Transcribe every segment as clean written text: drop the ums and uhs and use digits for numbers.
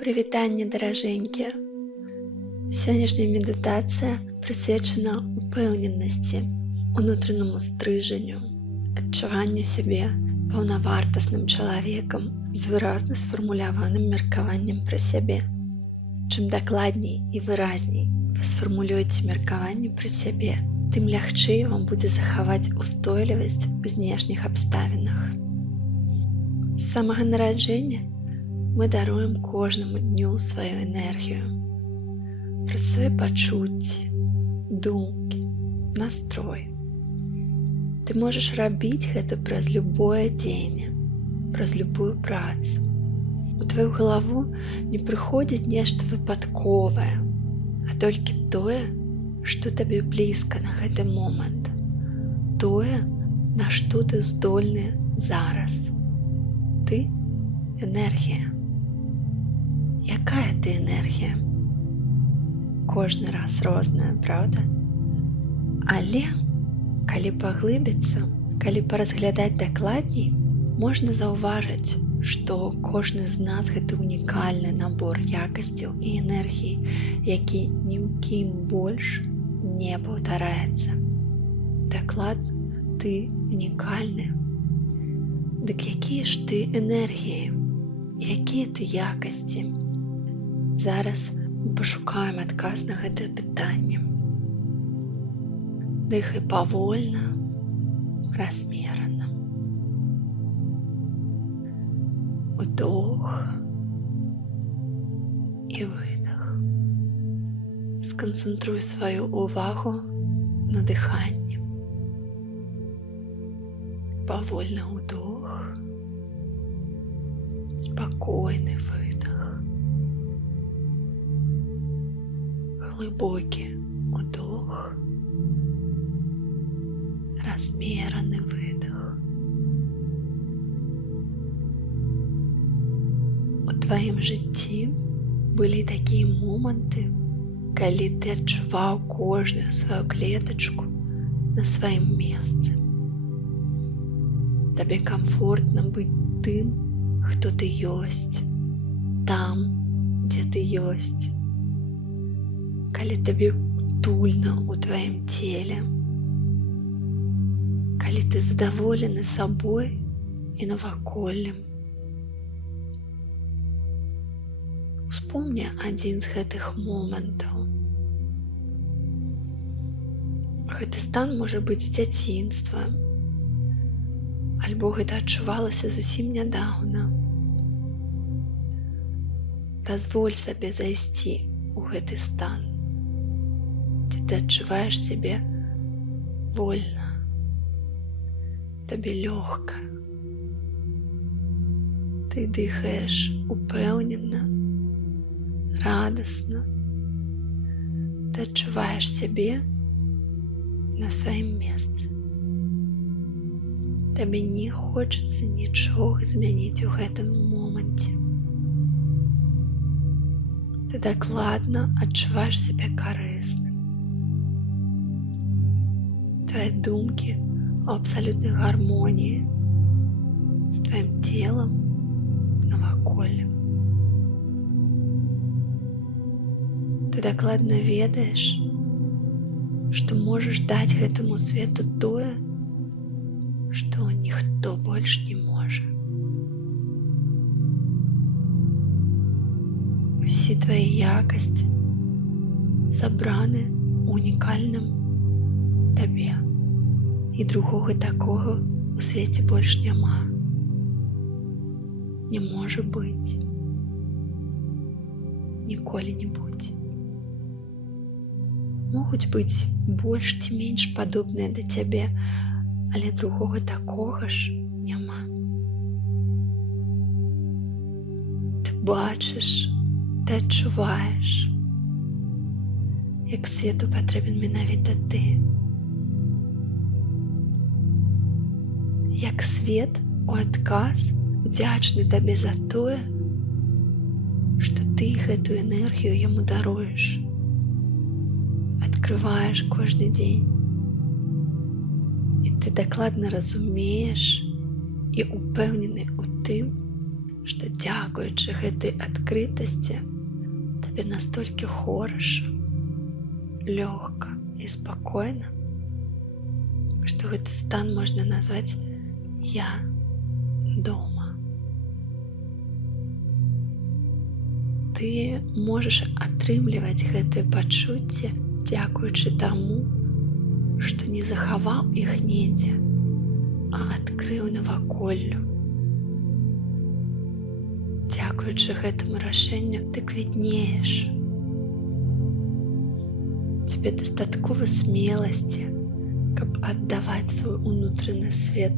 Прывітанне, даражэнькія! Сённяшняя медытацыя прысвечана упэўненасці, унутранаму стрыжанню, адчуванню сябе паўнавартасным чалавекам з выразна сфармуляваным меркаваннем пра сябе. Чым дакладней і выразней вы сфармулюеце меркаванне пра сябе, тым лягчэй вам будзе захаваць устойлівасць у знешніх абставінах. З самага нараджэння мы даруем кожнаму дню сваю энергію, праз свае пачуцці, думкі, настрой. Ты можаш рабіць гэта праз любое дзеянне, праз любую працу. У тваю галаву не прыходзіць нешта выпадковае, а толькі тое, што табе блізка на гэты момант, тое, на што ты здольны зараз. Ты — энергія. Якая ты энергія? Кожны раз розная, правда? Але, калі паглыбіцца, калі паразглядаць дакладней, можна заўважыць, што кожны з нас гэта унікальны набор якасцяў і энергіі, які ні ў кім больш не паўтараецца. Дакладна, ты унікальны. Дык якія ж ты энергіі? Якія ты якасці? Зараз мы пашукаем адказ на гэтае пытанне. Дыхай павольна, размерана. Удох і выдох. Сканцэнтруй сваю увагу на дыханні. Павольны ўдох, спакойны выдох. Глыбокі ўдох, размераны выдох. У тваім жыцці былі такія моманты, калі ты адчуваў кожную сваю клетачку на сваім месцы. Табе камфортна быць тым, хто ты ёсць, там, дзе ты ёсць. Калі табе утульна ў тваім целе, калі ты задаволены сабой і наваколлем. Успомні адзін з гэтых момантаў. Гэты стан можа быць з дзяцінства, альбо гэта адчувалася зусім нядаўна. Дазволь сабе зайсці ў гэты стан, дзе ты адчуваеш сябе вольна, табе лёгка. Ты дыхаеш упэўнена, радасна. Ты адчуваеш сябе на сваім месцы. Табе не хочацца нічога змяніць у гэтым моманце. Ты дакладна адчуваеш сябе карысным. Твае думкі ў абсалютнай гармоніі з тваім целам, наваколлем. Ты дакладна ведаеш, што можаш даць гэтаму свету тое, што ніхто больш не можа. Усе твае якасці сабраны ў унікальным табе, і другога такога ў свеце больш няма. Не можа быць. Ніколі не будзе. Могуць быць больш ці менш падобныя да цябе, але другога такога ж няма. Ты бачыш, ты адчуваеш, як свету патрэбен менавіта ты. Як свет у адказ удзячны табе за тое, што ты гэтую энергію яму даруеш, адкрываеш кожны дзень. І ты дакладна разумееш і упэўнены ў тым, што дзякуючы гэтай адкрытасці табе настолькі хораша, лёгка і спакойна, што гэты стан можна назваць «я дома». Ты можаш атрымліваць гэтыя пачуцці дзякуючы таму, што не захаваў іх недзе, а адкрыў наваколлю. Дзякуючы гэтаму рашэнню ты квітнееш. Тебе дастаткова смеласці, каб аддаваць свой унутраны свет,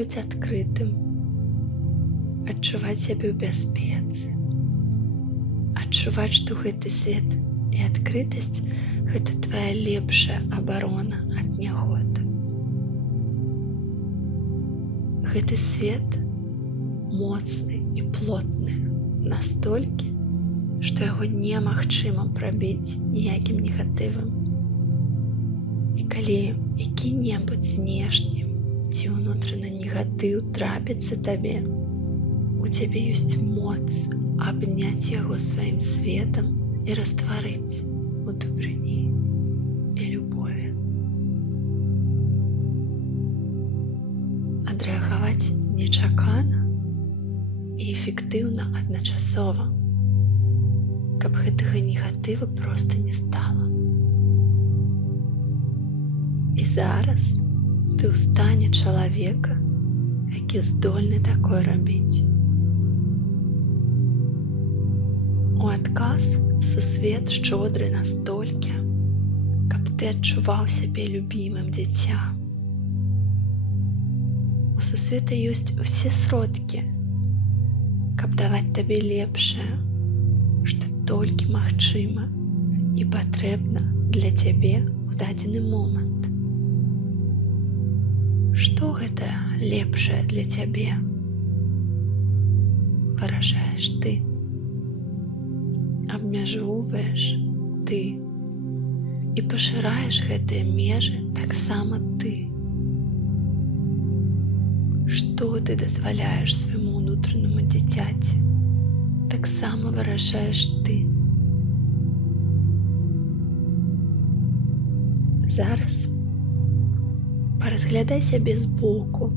быць адкрытым, адчуваць сябе ў бяспецы, адчуваць, што гэты свет і адкрытасць — гэта твая лепшая абарона ад нягод. Гэты свет моцны і плотны настолькі, што яго немагчыма прабіць ніякім негатывам. І калі які-небудзь знешні ці ўнутраны негатыў трапіцца табе, у цябе ёсць моц абняць яго сваім светам і растварыць у дабрыні і любові. Адрэагаваць нечакана і эфектыўна адначасова, каб гэтага негатыва проста не стала. І зараз ты ў стане чалавека, які здольны такое рабіць. У адказ сусвет шчодры настолькі, каб ты адчуваў сябе любімым дзіцям. У сусвета ёсць усе сродкі, каб даваць табе лепшае, што толькі магчыма і патрэбна для цябе ў дадзены момант. Што гэта лепшае для цябе? Выражаеш ты. Абмяжоўваеш ты. І пашыраеш гэтыя межы таксама ты. Што ты дазваляеш свайму ўнутранаму дзіцяці? Таксама выражаеш ты. Зараз паразглядай сябе збоку,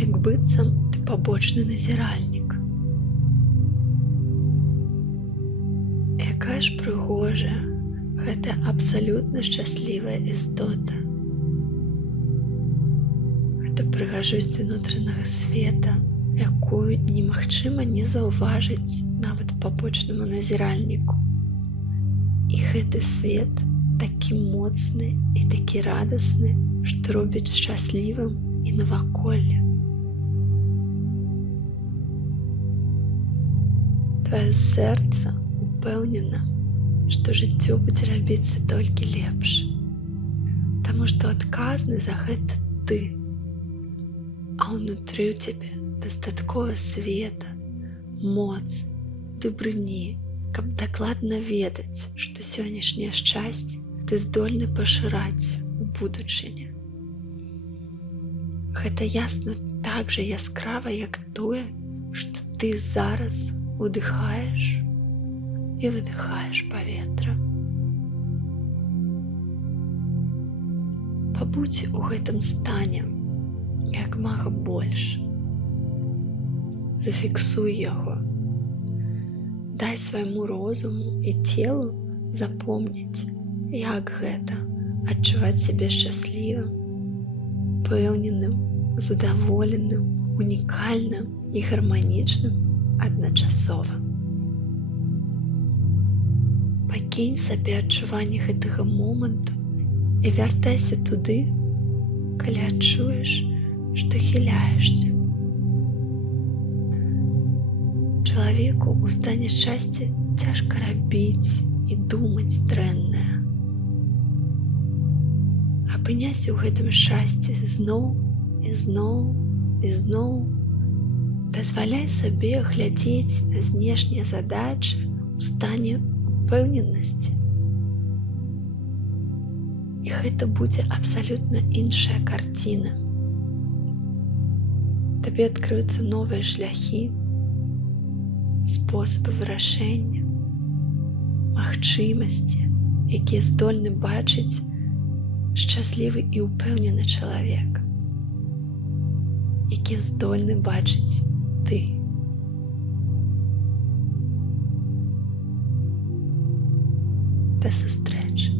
як быццам ты пабочны назіральнік. Якая ж прыгожая гэтая абсалютна шчаслівая істота. Гэта прыгажосць унутранага света, якую немагчыма не заўважыць нават пабочнаму назіральніку. І гэты свет такі моцны і такі радасны, што робіць шчаслівым і наваколле. Тваё сэрца упэўнена, што жыццё будзе рабіцца толькі лепш, таму што адказны за гэта ты, а ўнутры ў цябе дастаткова света, моц, дабрыні, каб дакладна ведаць, што сённяшняе шчасце ты здольны пашыраць у будучыні. Гэта ясна так жа яскрава, як тое, што ты зараз удыхаеш і выдыхаеш паветра. Пабудзь у гэтым стане як мага больш. Зафіксуй яго. Дай свайму розуму і целу запомніць, як гэта адчуваць сябе шчаслівым, пэўненым, задаволеным, унікальным і гарманічным адначасова. Пакінь сабе адчуванне гэтага моманту і вяртайся туды, калі адчуеш, што хіляешся. Чалавеку ў стане шчасця цяжка рабіць і думаць дрэннае. Апыняйся ў гэтым шчасці зноў і зноў і зноў. Дазваляй сабе глядзець на знешнія задачы ў стане упэўненасці. І гэта будзе абсалютна іншая карціна. табе адкрыюцца новыя шляхі, спосабы вырашэння, магчымасці, якія здольны бачыць шчаслівы і ўпэўнены чалавек, які здольны бачыць ты. До сустрэчы.